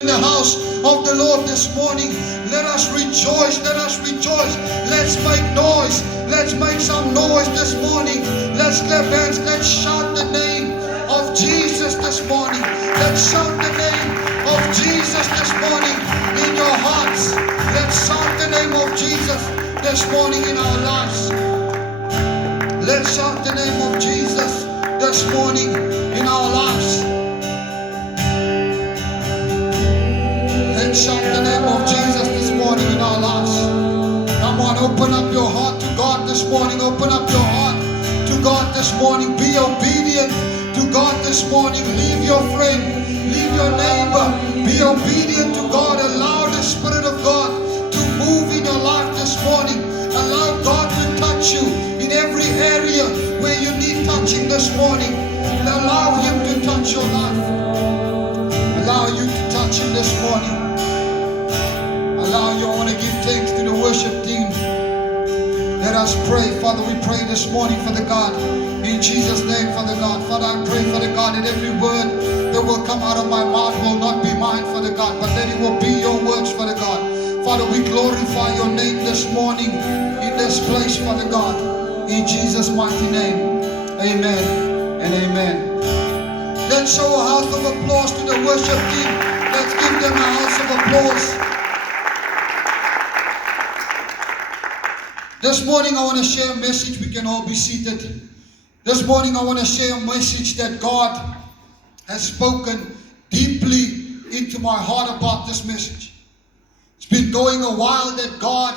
in the house of the Lord this morning. Let us rejoice. Let us rejoice. Let's make noise. Let's make some noise this morning. Let's clap hands. Let's shout the name of Jesus this morning. Let's shout the name of Jesus this morning in your hearts. Let's shout the name of Jesus this morning in our lives. Let's shout the name of Jesus this morning in our lives. Let's shout the name of Jesus this morning in our lives. Come on, open up your heart to God this morning. Open up your heart to God this morning. Be obedient to God this morning. Leave your friend, leave your neighbor. Be obedient to God. Allow the Spirit of God to move in your life this morning. Allow God to touch you in every area where you need touching this morning. Allow Him to touch your life. Allow you to touch Him this morning. Allow you. I want to give thanks to the worship team. Let us pray. Father, we pray this morning, Father God, in Jesus' name, Father God. Father, I pray, Father God, that every word that will come out of my mouth will not be mine, Father God, but that it will be your words, Father God. Father, we glorify your name this morning in this place, Father God, in Jesus' mighty name. Amen and amen. Let's show a house of applause to the worship team. Let's give them a house of applause. This morning I want to share a message. We can all be seated. This morning I want to share a message that God has spoken deeply into my heart about this message. It's been going a while that God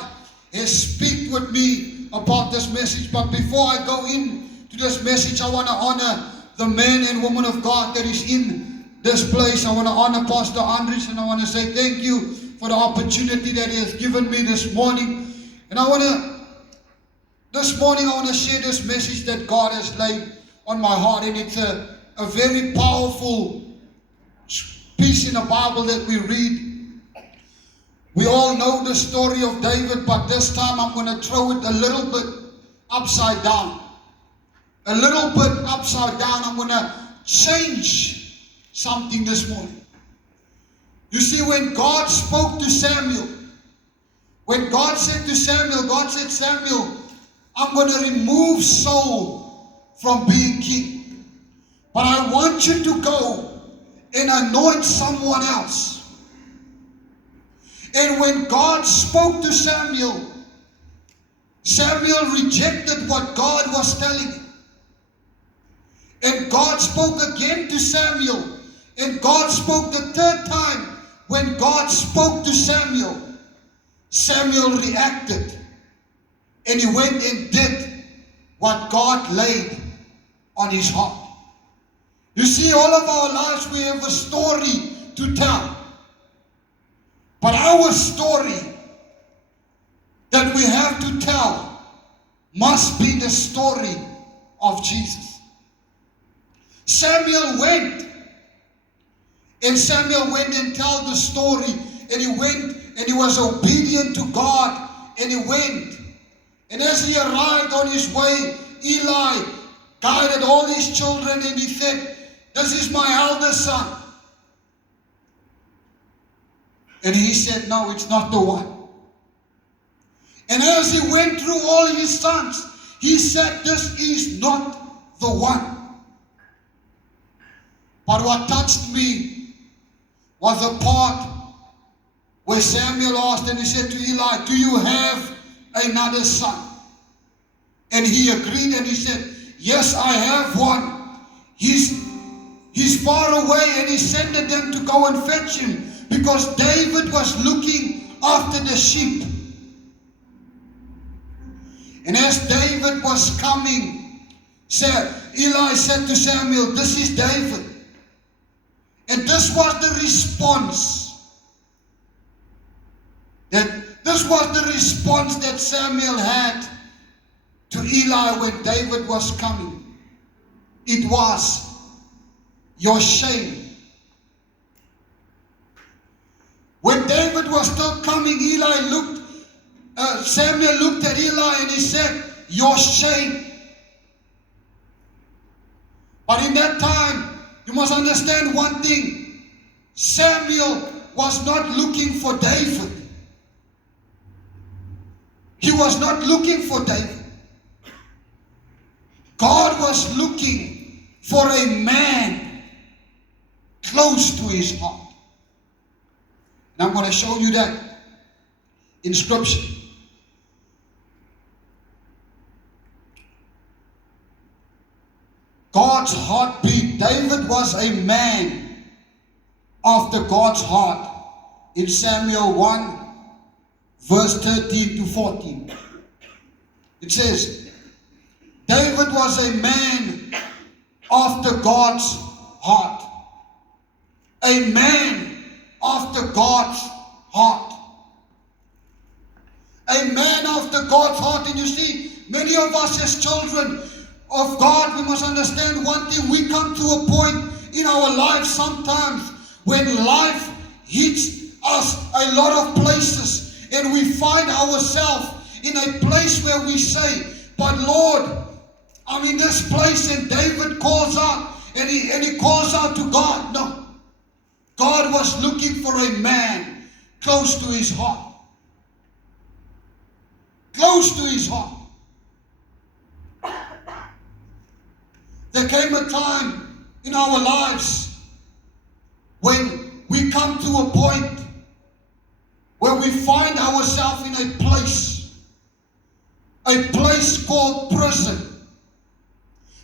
has speak with me about this message. But before I go into this message, I want to honor the man and woman of God that is in this place. I want to honor Pastor Andres, and I want to say thank you for the opportunity that he has given me this morning. And this morning I want to share this message that God has laid on my heart, and it's a very powerful piece in the Bible that we read. We all know the story of David, but this time I'm going to throw it a little bit upside down. A little bit upside down. I'm going to change something this morning. You see, when God spoke to Samuel, when God said to Samuel, God said, Samuel, I'm going to remove Saul from being king. But I want you to go and anoint someone else. And when God spoke to Samuel, Samuel rejected what God was telling him. And God spoke again to Samuel. And God spoke the third time. When God spoke to Samuel, Samuel reacted. And he went and did what God laid on his heart. You see, all of our lives we have a story to tell. But our story that we have to tell must be the story of Jesus. Samuel went and told the story, and he went and he was obedient to God, and he went. And as he arrived on his way, Eli guided all his children, and he said, this is my eldest son. And he said, no, it's not the one. And as he went through all his sons, he said, this is not the one. But what touched me was a part where Samuel asked, and he said to Eli, do you have another son? And he agreed, and he said, yes, I have one. He's far away, and he sent them to go and fetch him because David was looking after the sheep. And as David was coming, Eli said to Samuel, this is David. And this was the response that Samuel had to Eli when David was coming. It was, your shame. When David was still coming, Samuel looked at Eli and he said, your shame. But in that time, you must understand one thing. Samuel was not looking for David. He was not looking for David. God was looking for a man close to his heart. And I'm going to show you that in Scripture. God's heartbeat. David was a man after God's heart. In Samuel 1, verse 13 to 14. It says, David was a man after God's heart. A man after God's heart. A man after God's heart. And you see, many of us as children of God, we must understand one thing. We come to a point in our lives sometimes when life hits us a lot of places and we find ourselves in a place where we say, but Lord, I'm in this place. And David calls out and he calls out to God. No. God was looking for a man close to his heart. Close to his heart. There came a time in our lives when we come to a point where we find ourselves in a place called prison.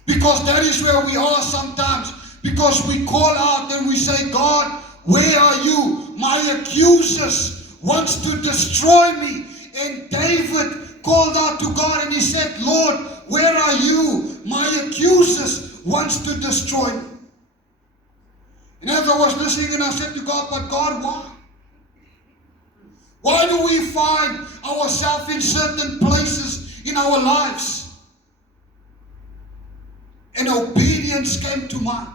Because that is where we are sometimes. Because we call out and we say, God, where are you? My accusers wants to destroy me. And David called out to God and he said, Lord, where are you? My accusers wants to destroy me. And as I was listening, and I said to God, but God, why? Why do we find ourselves in certain places in our lives? And obedience came to mind.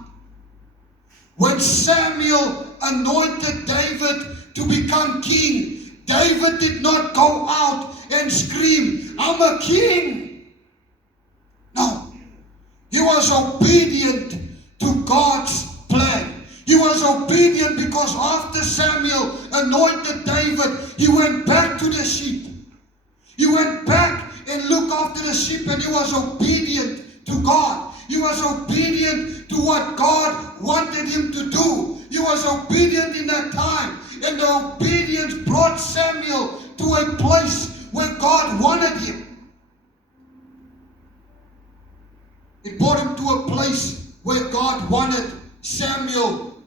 When Samuel anointed David to become king, David did not go out and scream, I'm a king. No. He was obedient to God's plan. He was obedient because after Samuel anointed David, he went back to the sheep. He went back and looked after the sheep, and he was obedient to God. He was obedient to what God wanted him to do. He was obedient in that time. And the obedience brought Samuel to a place where God wanted him. It brought him to a place where God wanted Samuel,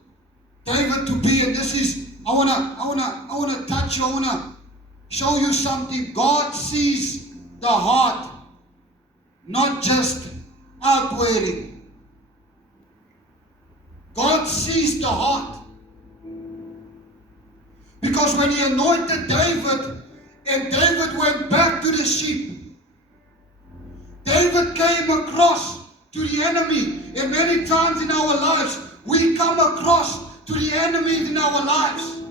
David to be. And this is, I wanna touch you. I wanna show you something. God sees the heart, not just outwardly. God sees the heart. Because when he anointed David, and David went back to the sheep, David came across to the enemy. And many times in our lives, we come across to the enemy in our lives.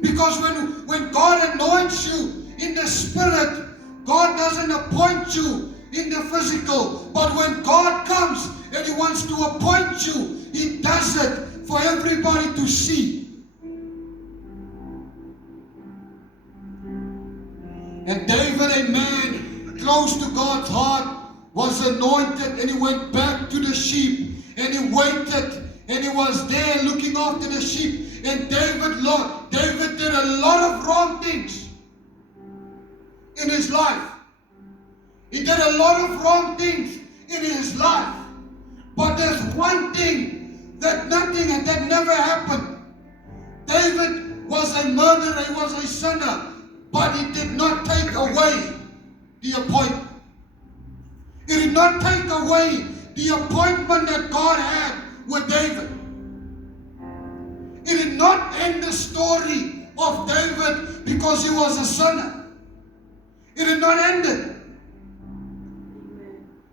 Because when God anoints you in the spirit, God doesn't appoint you in the physical. But when God comes and he wants to appoint you, he does it for everybody to see. And David, a man close to God's heart, was anointed, and he went back to the sheep, and he waited, and he was there looking after the sheep. And David did a lot of wrong things in his life. He did a lot of wrong things in his life. But there's one thing that never happened. David was a murderer, he was a sinner, but he did not take away the appointment. He did not take away the appointment that God had with David. It did not end the story of David because he was a sinner. It did not end it.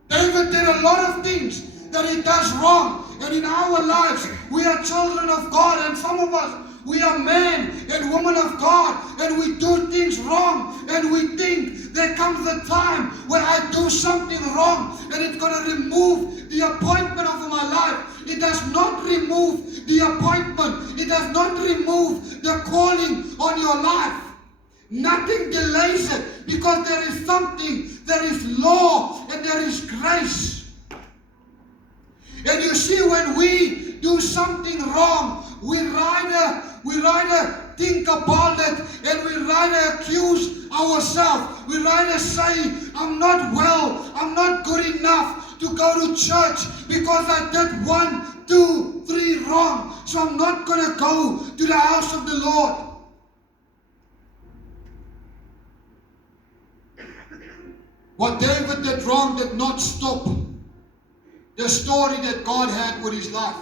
David did a lot of things that he does wrong. And in our lives, we are children of God, and some of us, we are men and women of God, and we do things wrong, and we think there comes a time when I do something wrong and it's going to remove the appointment of my life. It does not remove the appointment. It does not remove the calling on your life. Nothing delays it, because there is something, there is law and there is grace. And you see, when we do something wrong, we rather think about it, and we rather accuse ourselves. We rather say, I'm not well, I'm not good enough to go to church because I did 1, 2, 3 wrong. So I'm not going to go to the house of the Lord. What David did wrong did not stop the story that God had with his life.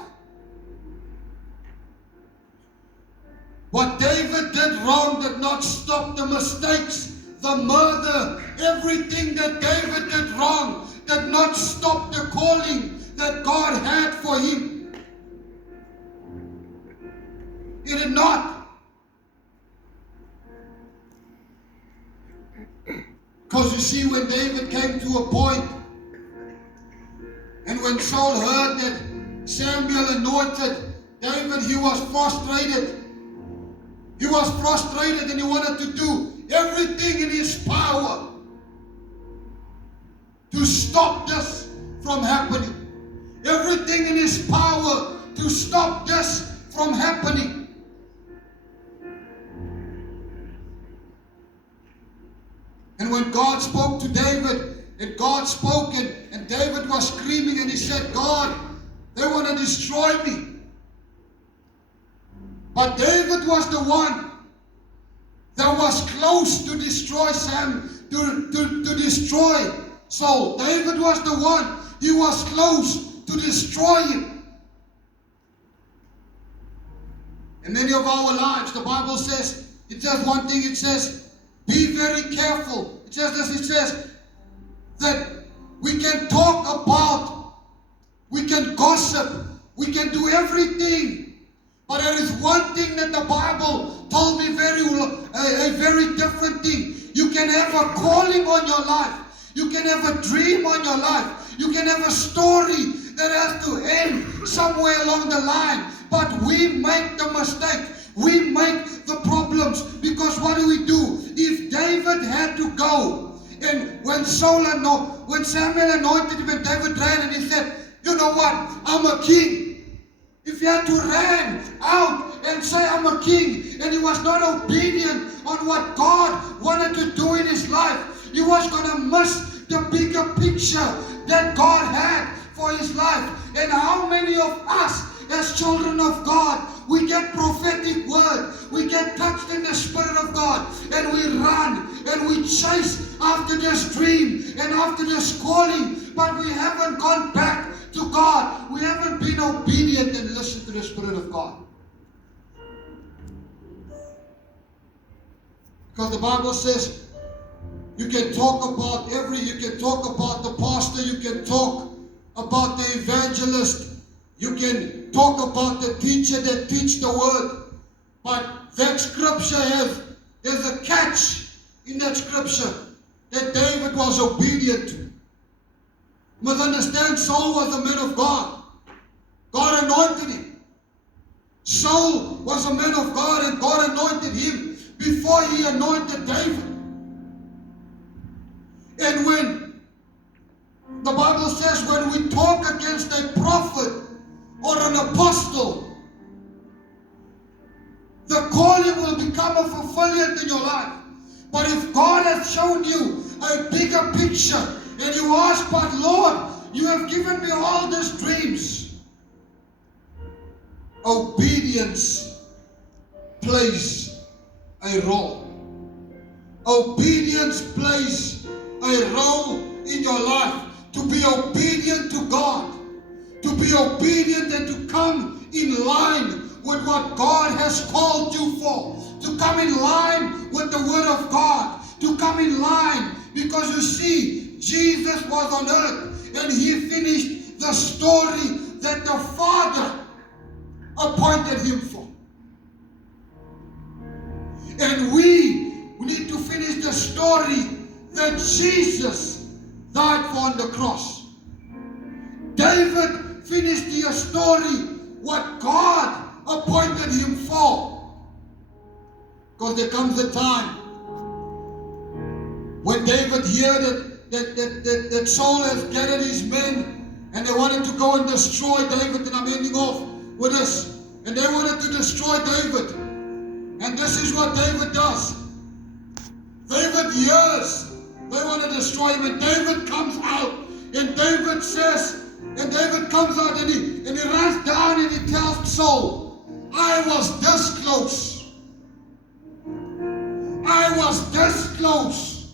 What David did wrong did not stop the mistakes, the murder, everything that David did wrong did not stop the calling that God had for him. It did not. Because you see, when David came to a point, and when Saul heard that Samuel anointed David, he was frustrated. He was frustrated, and he wanted to do everything in his power to stop this from happening. Everything in his power to stop this from happening. And when God spoke to David, and God spoke, and David was screaming, and he said, God, they want to destroy me. But David was the one that was close to destroy to destroy Saul. David was the one, he was close to destroy him. In many of our lives, the Bible says, it says one thing, it says, be very careful. It says this, it says that we can talk about, we can gossip, we can do everything. But there is one thing that the Bible told me a very different thing. You can have a calling on your life. You can have a dream on your life. You can have a story that has to end somewhere along the line. But we make the mistake. We make the problems, because what do? If David had to go, and when Samuel anointed him, and David ran and he said, you know what, I'm a king. If he had to run out and say, I'm a king, and he was not obedient on what God wanted to do in his life, he was going to miss the bigger picture that God had for his life. And how many of us as children of God, we get prophetic word, we get touched in the Spirit of God, and we run and we chase after this dream and after this calling, but we haven't gone back to God. We haven't been obedient and listened to the Spirit of God. Because the Bible says you can talk about the pastor, you can talk about the evangelist, you can talk about the teacher that teach the word, but that scripture there's a catch in that scripture that David was obedient to. You must understand, Saul was a man of God. God anointed him. Saul was a man of God, and God anointed him before he anointed David. And when the Bible says, when we talk against a prophet or an apostle, the calling will become a fulfillment in your life. But if God has shown you a bigger picture, and you ask, but Lord, you have given me all these dreams, obedience plays a role. Obedience plays a role in your life. To be obedient to God, to be obedient and to come in line with what God has called you for, to come in line with the Word of God, to come in line, because you see, Jesus was on earth and he finished the story that the Father appointed him for. And we need to finish the story that Jesus died for on the cross. David finish the story, what God appointed him for. Because there comes a time when David heard that Saul has gathered his men and they wanted to go and destroy David. And I'm ending off with this. And they wanted to destroy David. And this is what David does. David hears they want to destroy him, and David comes out. And David says, and David comes out and he runs down and he tells Saul, I was this close. I was this close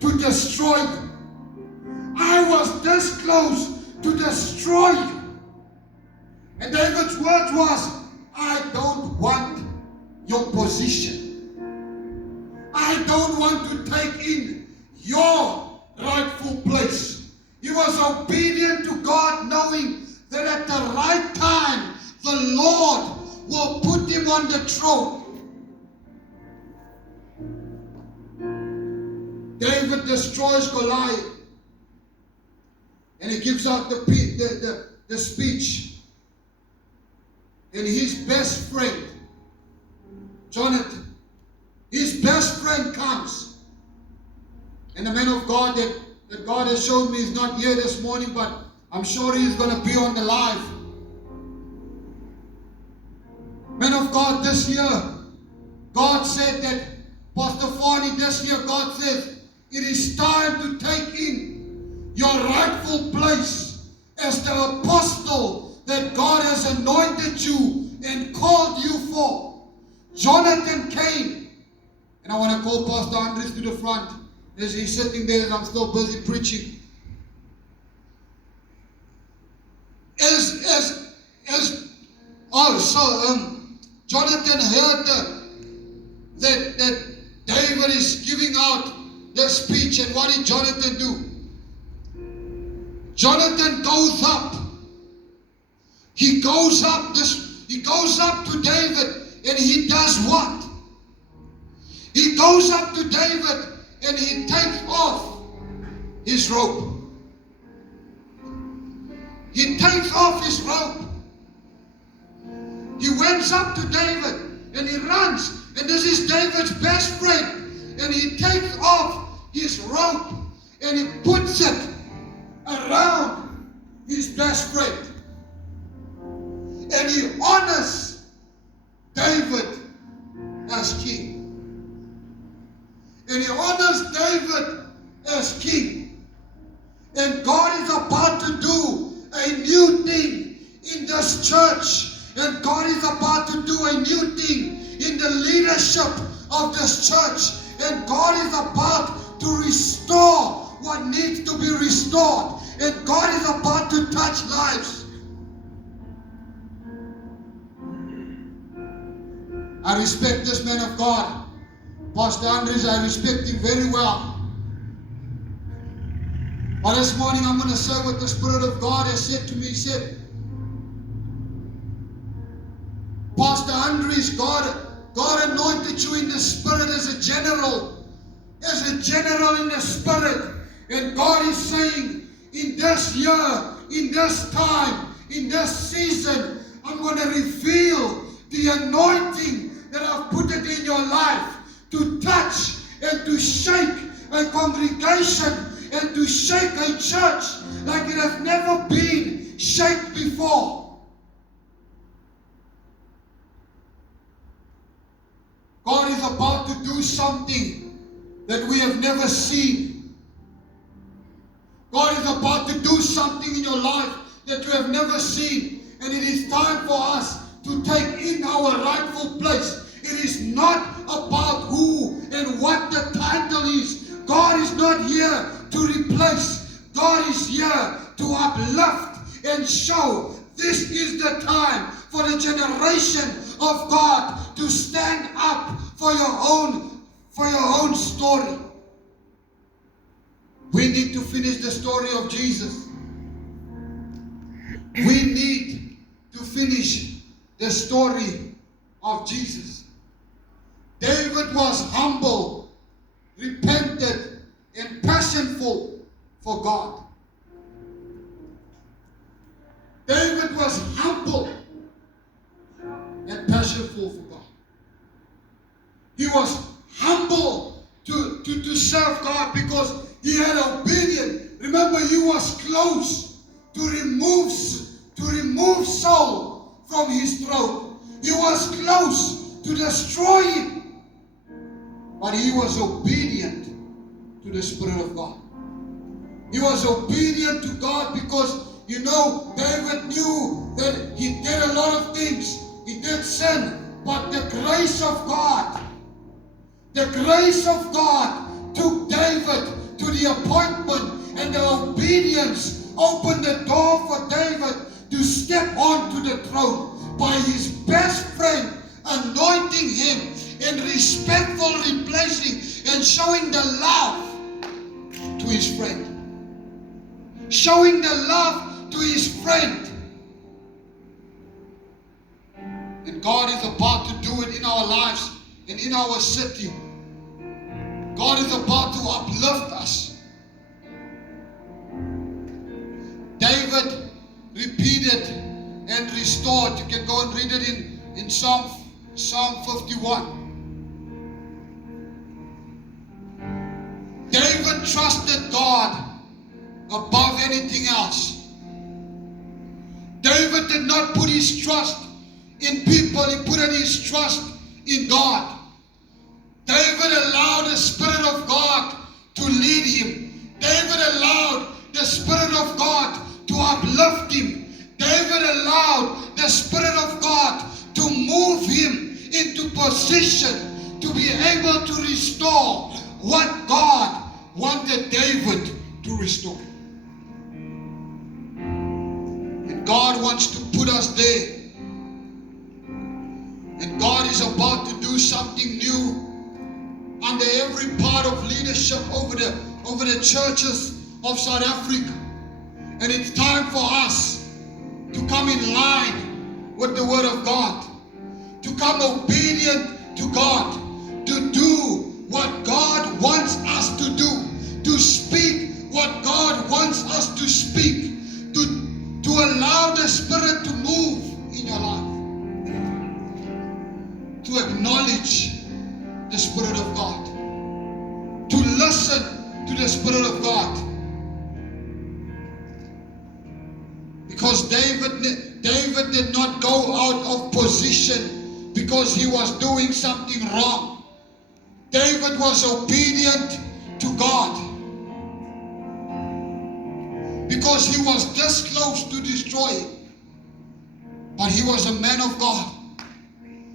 to destroy you. I was this close to destroy you. And David's word was, I don't want your position. I don't want to take in your rightful place. He was obedient to God, knowing that at the right time, the Lord will put him on the throne. David destroys Goliath. And he gives out the speech. And his best friend, Jonathan, his best friend comes. And the man of God that God has shown me is not here this morning, but I'm sure he is going to be on the live. Man of God, this year, God said that, Pastor Fani, this year, God says, it is time to take in your rightful place as the apostle that God has anointed you and called you for. Jonathan came, and I want to call Pastor Andres to the front as he's sitting there as I'm still busy preaching. Jonathan heard that David is giving out the speech, and what did Jonathan do? Jonathan goes up. He goes up to David, and he does what? He goes up to David and he takes off his robe. He takes off his robe. He went up to David and he runs, and this is David's best friend, and he takes off his robe and he puts it around his best friend, and he honors David as king. And he honors David as king. And God is about to do a new thing in this church. And God is about to do a new thing in the leadership of this church. And God is about to restore what needs to be restored. And God is about to touch lives. I respect this man of God. Pastor Andres, I respect him very well. But this morning I'm going to say what the Spirit of God has said to me. He said, Pastor Andres, God anointed you in the Spirit as a general in the Spirit. And God is saying, in this year, in this time, in this season, I'm going to reveal the anointing that I've put it in your life to touch and to shake a congregation and to shake a church like it has never been shaken before. God is about to do something that we have never seen. God is about to do something in your life that you have never seen. And it is time for us to take in our rightful place. It is not about who and what the title is. God is not here to replace. God is here to uplift and show this is the time for the generation of God to stand up for your own story. We need to finish the story of Jesus. We need to finish the story of Jesus. David was humble, repented, and passionful for God. David for God. He was humble to serve God because he had obedience. Remember, he was close to remove Saul from his throne. He was close to destroy him. But he was obedient to the Spirit of God. He was obedient to God because, David knew that he did a lot of things. He did sin. But the grace of God took David to the appointment, and the obedience opened the door for David to step onto the throne by his best friend anointing him and respectfully replacing and showing the love to his friend. Showing the love to his friend. And God is about to do it in our lives and in our city. God is about to uplift us. David repeated and restored. You can go and read it in Psalm 51. David trusted God above anything else. David did not put his trust in people. He put his trust in God. David allowed the Spirit of God to lead him. David allowed the Spirit of God to uplift him. David allowed the Spirit of God to move him into position to be able to restore what God wanted David to restore. And God wants to put us there. And God is about to do something new under every part of leadership over the churches of South Africa. And it's time for us to come in line with the Word of God, to come obedient to God, to do what God wants us to do, to speak what God wants us to speak, to allow the Spirit to move in your life, to acknowledge the Spirit of God, to listen to the Spirit of God. Because David did not go out of position because he was doing something wrong. David was obedient to God because he was this close to destroy him. But he was a man of God.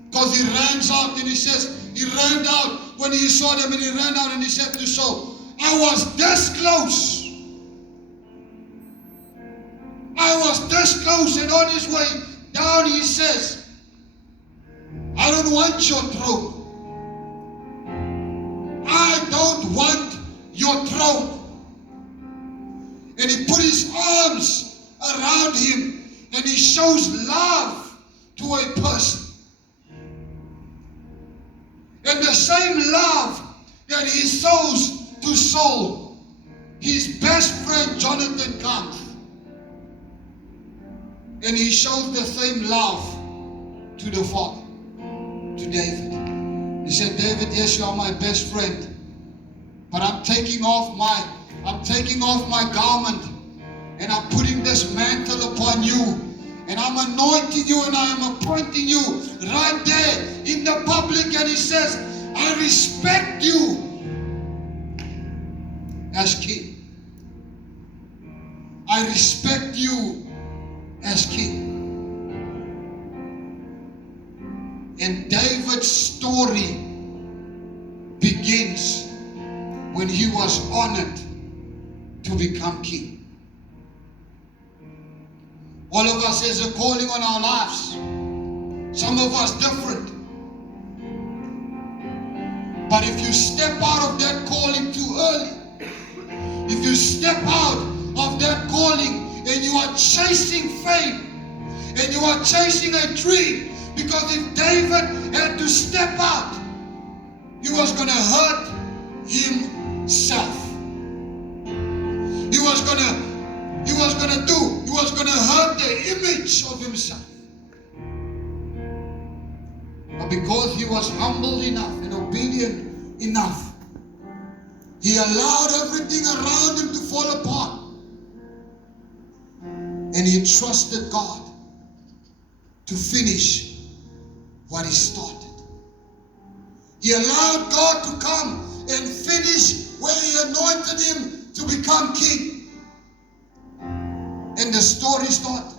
Because he ran out and he ran out when he saw them, and he ran out and he said to Saul, I was this close. I was this close, and on his way down he says, I don't want your throne. I don't want your throne. And he put his arms around him and he shows love to a person. And the same love that he shows to Saul, his best friend Jonathan comes. And he shows the same love to the Father, to David. He said, David, yes, you are my best friend, but I'm taking off my garment and I'm putting this mantle upon you, and I'm anointing you and I am appointing you right there in the public. And he says, I respect you as king. I respect you as king. And David's story begins when he was honored to become king. All of us has a calling on our lives. Some of us different. But if you step out of that calling too early, if you step out of that calling and you are chasing fame, and you are chasing a dream, because if David had to step out, he was going to hurt himself. He was going to hurt the image of himself. But because he was humble enough and obedient enough, he allowed everything around him to fall apart. And he trusted God to finish what he started. He allowed God to come and finish where he anointed him to become king. And the story started.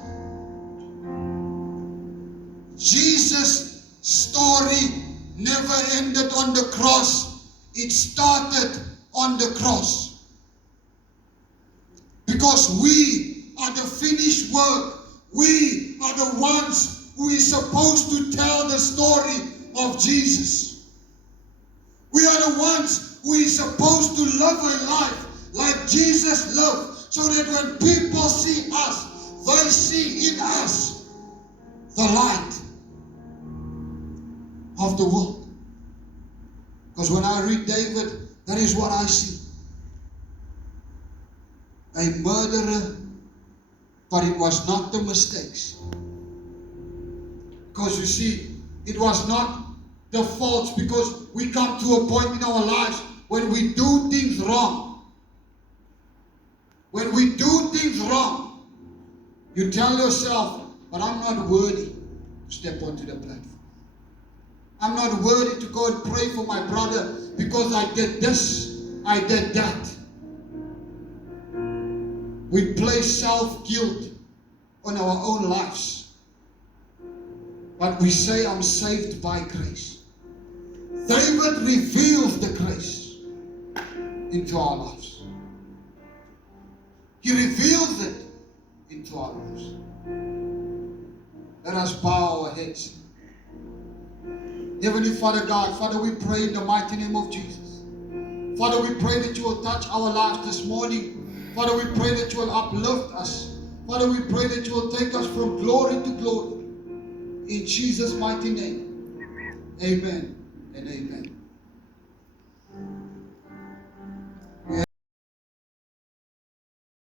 Jesus' story never ended on the cross. It started on the cross. Because we are the finished work. We are the ones who is supposed to tell the story of Jesus. We are the ones who is supposed to live a life like Jesus lived, so that when people see us, they see in us the light of the world. Because when I read David, that is what I see. A murderer, but it was not the mistakes. Because you see, it was not the faults, because we come to a point in our lives when we do things wrong. When we do things wrong, you tell yourself, but I'm not worthy to step onto the platform. I'm not worthy to go and pray for my brother because I did this, I did that. We place self-guilt on our own lives. But we say, I'm saved by grace. David reveals the grace into our lives. He reveals it into our lives. Let us bow our heads. Heavenly Father God, Father, we pray in the mighty name of Jesus. Father, we pray that you will touch our lives this morning. Father, we pray that you will uplift us. Father, we pray that you will take us from glory to glory. In Jesus' mighty name. Amen and amen.